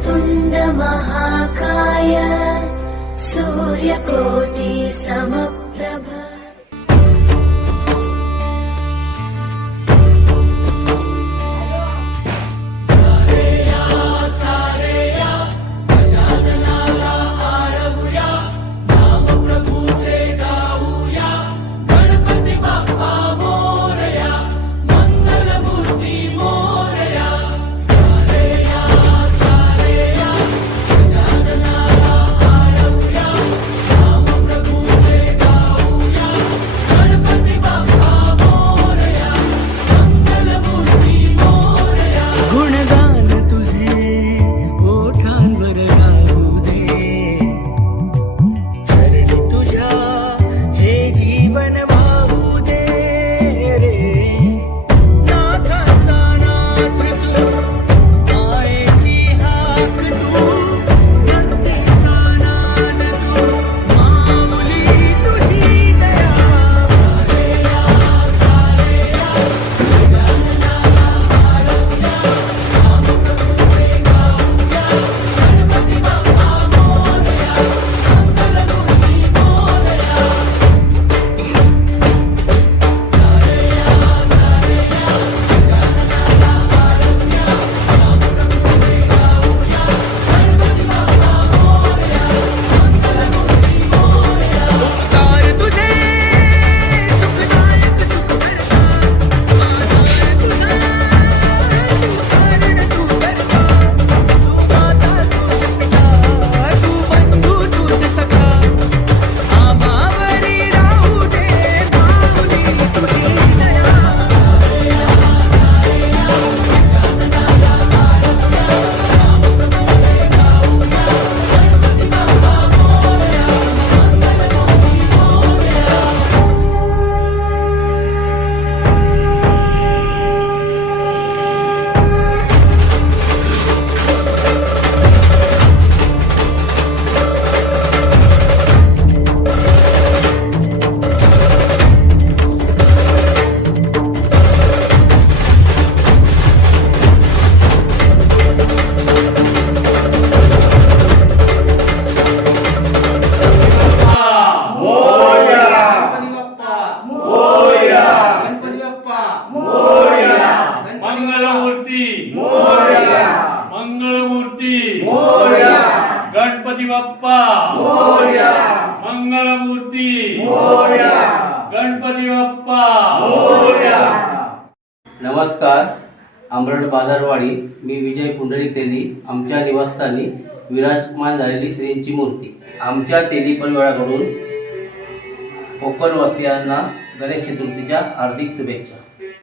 वक्रतुण्ड महाकाय सूर्यकोटि मंगलमूर्ती मोरया मंगलमूर्ती मोरया गणपती बाप्पा मोरया मंगलमूर्ती मोरया गणपती बाप्पा मोरया नमस्कार आंबरड बाजारवाडी मी विजय पुंडलिक तेली आमच्या निवासस्थानी विराजमान झालेली श्रींची मूर्ती आमच्या तेली परिवाराकडून कोकणवासियांना गणेश चतुर्थीच्या हार्दिक शुभेच्छा